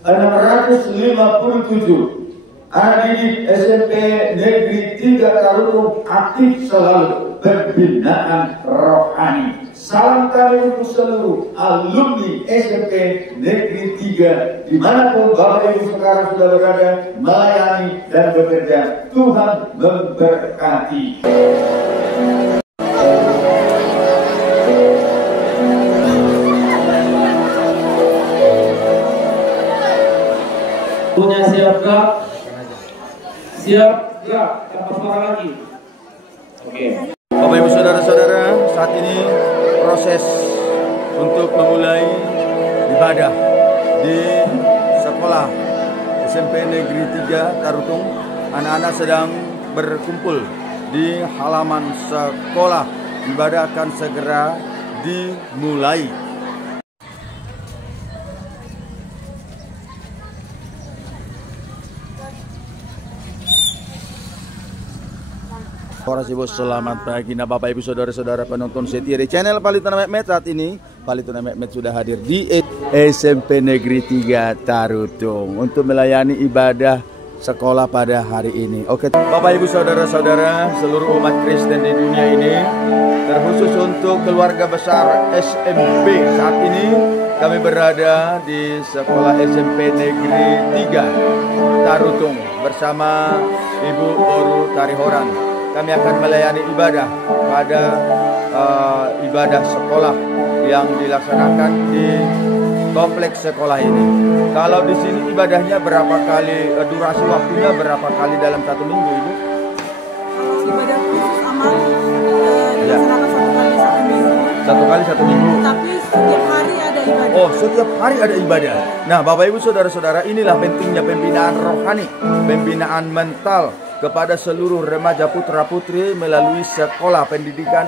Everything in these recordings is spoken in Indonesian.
657. Anak didik SMP Negeri 3 Tarutung aktif selalu pembinaan rohani. Salam kami untuk seluruh alumni SMP Negeri 3 dimanapun Bapak Ibu sekarang sudah berada, melayani dan bekerja. Tuhan memberkati. Punya siap gak? Siap gak? Apa suara lagi? Oke. Bapak Ibu Saudara-saudara, saat ini proses untuk memulai ibadah di sekolah SMP Negeri 3 Tarutung. Anak-anak sedang berkumpul di halaman sekolah. Ibadah akan segera dimulai. Selamat pagi, nah Bapak Ibu Saudara-saudara penonton setia di channel Palituna Mehmet. Saat ini Palituna Mehmet sudah hadir di SMP Negeri 3 Tarutung untuk melayani ibadah sekolah pada hari ini. Oke, Bapak Ibu Saudara-saudara seluruh umat Kristen di dunia ini, terkhusus untuk keluarga besar SMP, saat ini kami berada di sekolah SMP Negeri 3 Tarutung bersama Ibu Boru Tarihoran. Kami akan melayani ibadah pada ibadah sekolah yang dilaksanakan di kompleks sekolah ini. Kalau di sini ibadahnya berapa kali, durasi waktunya berapa kali dalam satu minggu, Ibu? Kalau ibadah khusus amal dilaksanakan satu kali satu minggu. Tapi setiap hari ada ibadah. Oh, setiap hari ada ibadah. Nah, Bapak Ibu Saudara-saudara, inilah pentingnya pembinaan rohani, pembinaan mental kepada seluruh remaja putra-putri melalui sekolah pendidikan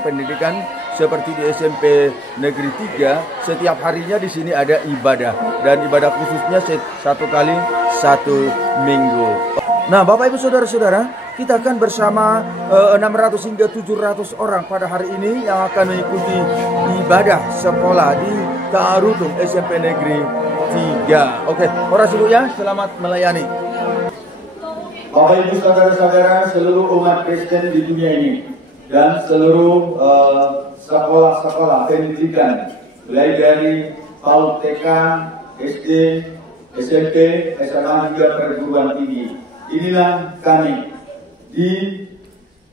seperti di SMP Negeri 3. Setiap harinya di sini ada ibadah, dan ibadah khususnya satu kali satu minggu. Nah, Bapak Ibu Saudara-saudara, kita akan bersama 600 hingga 700 orang pada hari ini yang akan mengikuti ibadah sekolah di Tarutung SMP Negeri 3. Oke, orasi Bu ya, selamat melayani. Bapak Ibu Saudara-saudara seluruh umat Kristen di dunia ini dan seluruh sekolah-sekolah pendidikan mulai dari PAUD, TK, SD, SMP, SMA hingga perguruan tinggi. Inilah kami di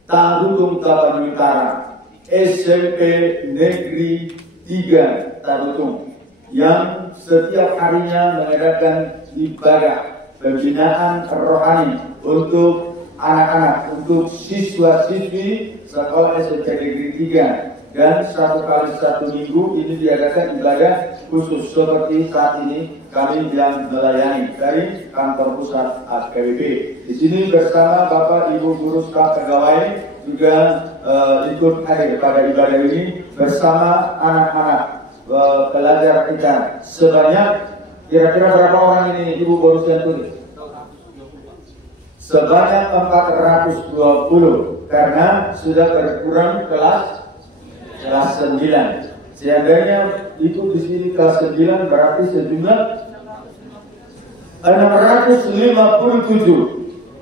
Tarutung Tapanuli Utara, SMP Negeri 3 Tarutung, yang setiap harinya mengadakan ibadah pembinaan rohani untuk anak-anak, untuk siswa-siswi sekolah SMP Negeri 3. Dan satu kali satu minggu ini diadakan ibadah khusus seperti saat ini kami yang melayani dari kantor pusat AKBP. Di sini bersama Bapak Ibu guru staf pegawai juga ikut hadir pada ibadah ini bersama anak-anak pelajar kita. Sebanyak kira-kira berapa orang ini Ibu baru tulis? Sebanyak 420, karena sudah berkurang kelas 9. Seandainya ikut di sini kelas 9 berarti sejumlah 657.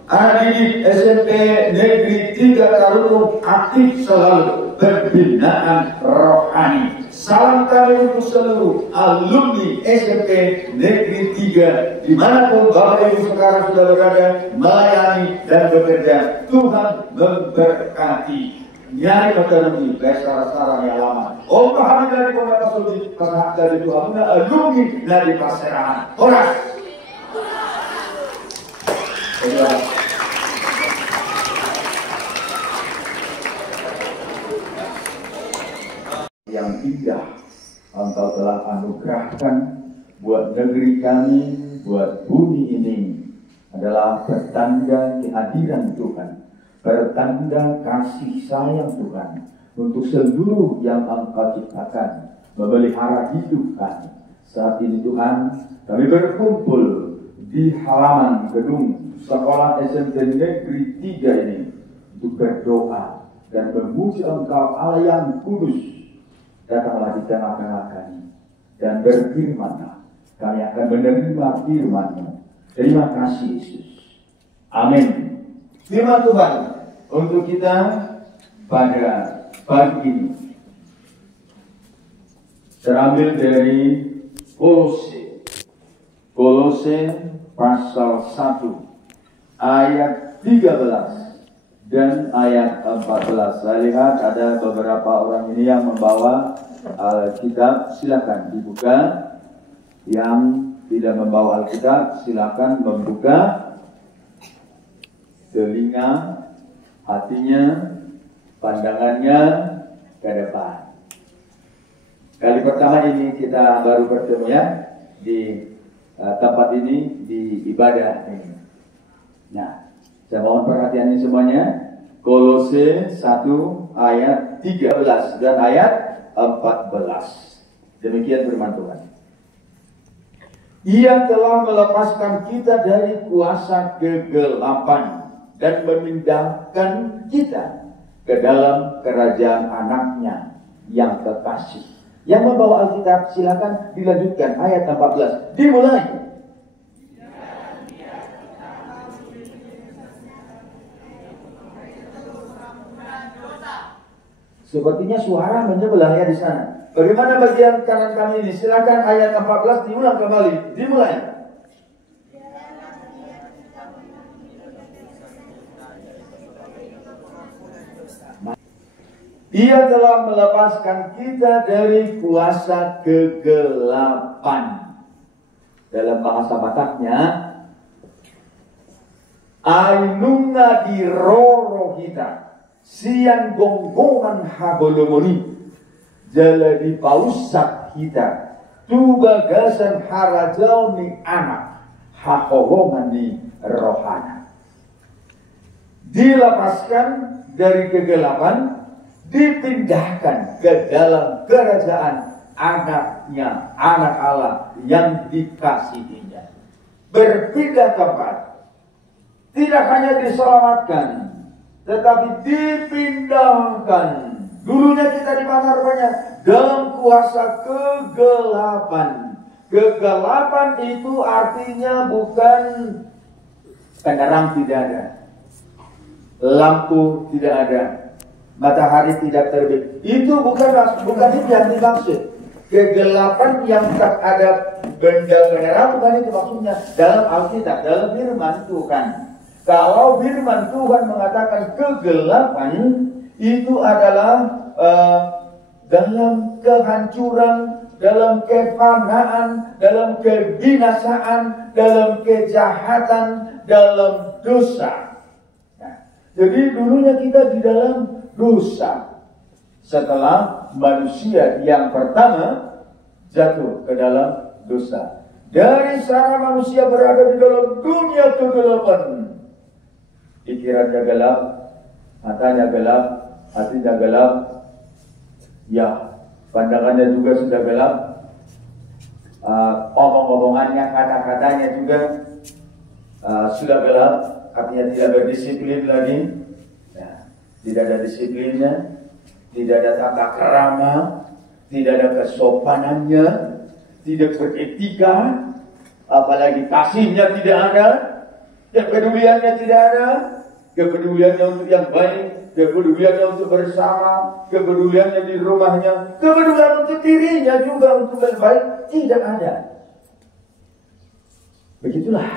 Anak didik SMP Negeri 3 Tarutung aktif selalu pembinaan rohani. Salam kami untuk seluruh alumni SMP Negeri 3 dimanapun Bapak Ibu sekarang sudah berada, melayani dan bekerja. Tuhan memberkati. Nyari pekerjaan besar-besaran yang lama. Om pahami dari pemerintah suci, karena dari Tuhan alumni dari Paserahan. Horas. Yang indah Engkau telah anugerahkan buat negeri kami, buat bumi ini, adalah pertanda kehadiran Tuhan, pertanda kasih sayang Tuhan untuk seluruh yang Engkau ciptakan, memelihara hidup kami. Saat ini Tuhan, kami berkumpul di halaman gedung sekolah SMP Negeri 3 ini untuk berdoa dan memuji Engkau Allah yang kudus. Datanglah di tengah-tengah kami dan berfirmanlah, kami akan menerima firman-Mu. Terima kasih Yesus. Amin. Firman Tuhan untuk kita pada pagi ini terambil dari Kolose pasal 1 ayat 13 dan ayat 14. Saya lihat ada beberapa orang ini yang membawa Alkitab, silakan dibuka. Yang tidak membawa Alkitab, silakan membuka telinga, hatinya, pandangannya ke depan. Kali pertama ini kita baru bertemu ya di tempat ini, di ibadah ini. Nah, saya mohon perhatiannya semuanya. Kolose 1 ayat 13 dan ayat 14. Demikian firman Tuhan. Ia telah melepaskan kita dari kuasa kegelapan dan memindahkan kita ke dalam kerajaan anaknya yang kekasih. Yang membawa Alkitab silakan dilanjutkan ayat 14. Dimulai. Sepertinya suara menyebelah ya di sana. Bagaimana bagian kanan kami ini? Silakan ayat 14 diulang kembali. Dimulai. Ia telah melepaskan kita dari kuasa kegelapan. Dalam bahasa Bataknya, ainunga di roro kita, siang gonggongan hagolomoni, jala di pausak kita, tu bagasan harajau ni anak, hakolongan ni rohana. Dilepaskan dari kegelapan, dipindahkan ke dalam kerajaan anaknya, anak Allah yang dikasihinya. Berpindah tempat, tidak hanya diselamatkan, tetapi dipindahkan. Dulunya kita di mana rupanya? Dalam kuasa kegelapan. Kegelapan itu artinya bukan penerang tidak ada, lampu tidak ada, matahari tidak terbit. Itu bukan itu yang dimaksud. Kegelapan yang tak ada benda penerang, bukan itu maksudnya dalam Alkitab, dalam firman Tuhan. Kalau firman Tuhan mengatakan kegelapan, itu adalah dalam kehancuran, dalam kefanaan, dalam kebinasaan, dalam kejahatan, dalam dosa. Nah, jadi dulunya kita di dalam dosa. Setelah manusia yang pertama jatuh ke dalam dosa, dari sana manusia berada di dalam dunia kegelapan. Pikirannya gelap, matanya gelap, hatinya gelap, ya pandangannya juga sudah gelap, omong-omongannya, kata-katanya juga sudah gelap, artinya tidak berdisiplin lagi, ya, tidak ada disiplinnya, tidak ada tata krama, tidak ada kesopanannya, tidak beretika, apalagi kasihnya tidak ada, kepeduliannya tidak ada, kepeduliannya untuk yang baik, kepeduliannya untuk bersama, kepeduliannya di rumahnya, kepedulian untuk dirinya juga untuk yang baik tidak ada. Begitulah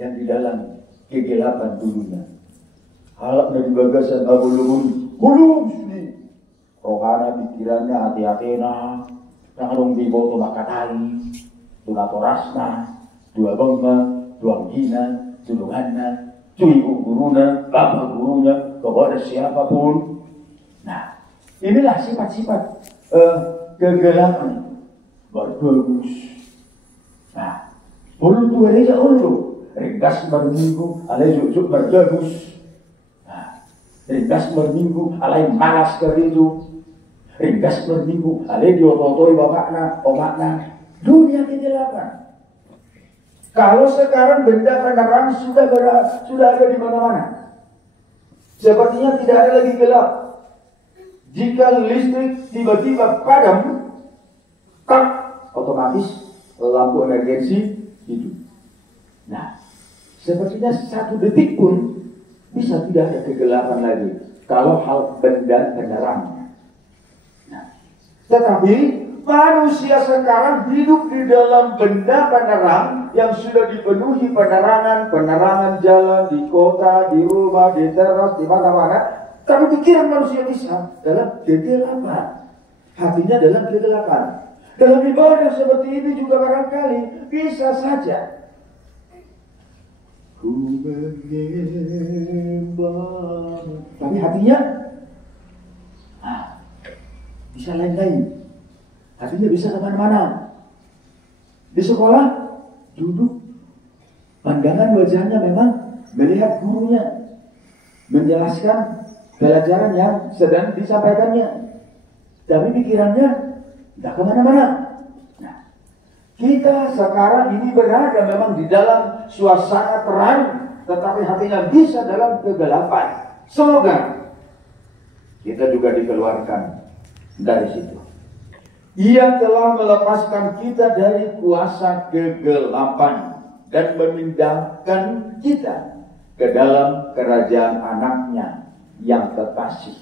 yang di dalam kegelapan dulunya. Halak dari bagasan abulun, hulum sini. Rohana pikirannya hati-hatina, nangrung di boto makatai, tulatorasna, dua bangga, dua gina, tulunganna, ibu gurunya, bapak gurunya, kepada siapapun. Nah, inilah sifat-sifat kegelapan. Bagus. Nah, ulu tu aja ulu, ringkas berminggu, alai juk berjagus. Nah, ringkas berminggu, alai malas keridu, ringkas berminggu, alai diototoi bapakna, omakna. Dunia kegelapan. Kalau sekarang benda penerang sudah ada di mana-mana. Sepertinya tidak ada lagi gelap. Jika listrik tiba-tiba padam, tak otomatis lampu emergensi hidup. Nah, sepertinya 1 detik pun bisa tidak ada kegelapan lagi kalau hal benda penerang. Nah, tetapi manusia sekarang hidup di dalam benda penerang yang sudah dipenuhi penerangan jalan di kota, di rumah, di teras, di mana-mana. Tapi pikiran manusia bisa dalam kegelapan, hatinya dalam kegelapan. Dalam ibadah seperti ini juga barangkali bisa saja ku menyembah, tapi hatinya bisa lain-lain. Hatinya bisa kemana-mana. Di sekolah duduk, pandangan wajahnya memang melihat gurunya menjelaskan pelajaran yang sedang disampaikannya, tapi pikirannya tidak kemana-mana. Nah, kita sekarang ini berada memang di dalam suasana terang, tetapi hatinya bisa dalam kegelapan. Semoga kita juga dikeluarkan dari situ. Ia telah melepaskan kita dari kuasa kegelapan dan memindahkan kita ke dalam kerajaan anaknya yang kekasih.